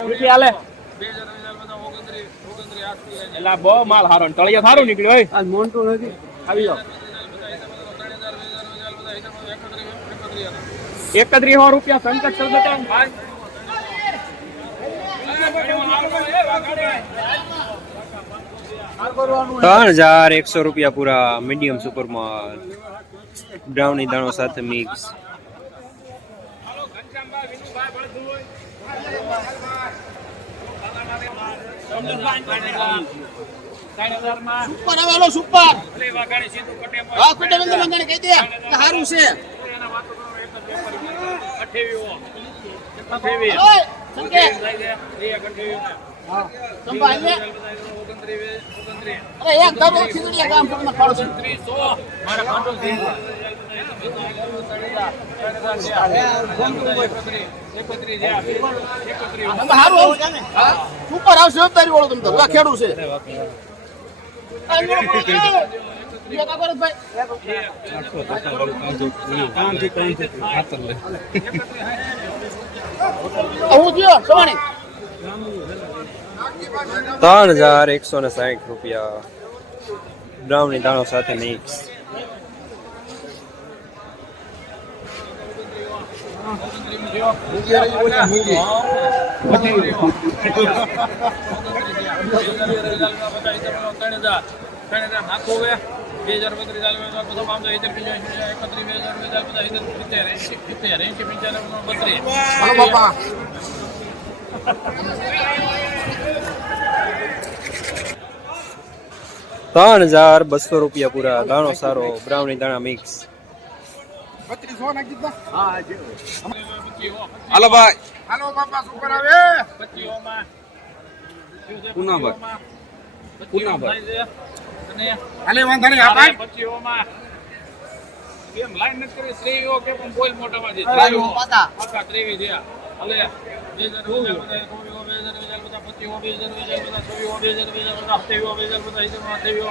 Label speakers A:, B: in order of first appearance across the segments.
A: સુપરમાં
B: એટલે બહુ માલ હારો તળિયા સારું નીકળ્યું હોય
A: આજ મોન્ટું નથી.
B: આવી જાઓ. એકત્રીસો રૂપિયા સંકટ ચલબટા
A: ત્રણ હજાર એકસો રૂપિયા પૂરા મીડિયમ સુપરમાં બ્રાઉની દાણો સાથે મિક્સ
C: સુપર આવેલો સુપર. હા કુટે બંધ મંગાને કહી દે. કે સારું છે. અરે ઓય, સંકેત. હા, સંભાળ લે. અરે આવશે તારી વાળો તમે પગમાં ખાડો છે.
A: ત્રણ હજાર એકસો ને? સાહીઠ રૂપિયા બ્રાઉની દાણો સાથે
C: તો
A: ત્રણ હજાર બસો રૂપિયા પૂરા. દાણો સારો બ્રાઉની દાણા મિક્સ
D: હાલો ભાઈ.
C: હાલો બાપા શું કરાવે
D: પૂનાભાઈ. પૂનાભાઈ.
C: હાલે વાંધો નહીં આ
B: કેમ લાઈન નથી કરી? સ્ત્રીઓ કે પણ બોલ મોટામાં છે
C: પાતા
B: છે. હલે. બે હજાર બે હજાર બધા બે હજાર બે બધા પચીઓ બે હજાર બે હજાર બધા છવ્વીઓ બે હજાર બે હજાર બધા સત્યાવીઓ બે હજાર બધા હિસાબમાં અઠ્યાવીઓ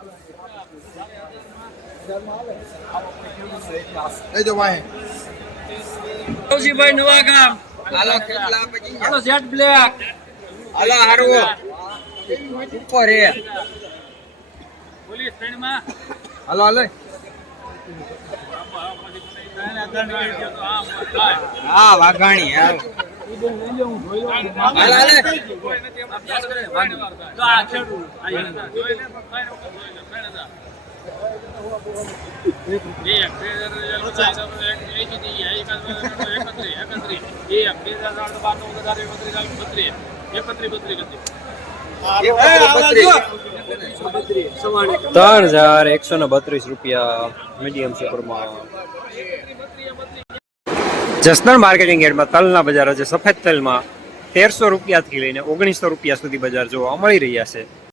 C: લઈ જો ભાઈ.
B: કૌશીભાઈ નવા ગામ.
D: હાલો કેટલા પછી
B: હાલો ઝેડ બ્લેક.
D: હાલો હારવો ઉપર હે.
B: પોલીસ ટ્રેનમાં
D: હાલો હાલો. હા વાઘાણી હાલે.
A: ત્રણ હજાર એકસો ને બત્રીસ રૂપિયા મીડિયમ સુપરમાં જસદણ માર્કેટિંગ યાર્ડમાં તલના બજાર છે સફેદ તલમાં તેરસો રૂપિયાથી લઈને ઓગણીસો રૂપિયા સુધી બજાર જોવા મળી રહ્યા છે.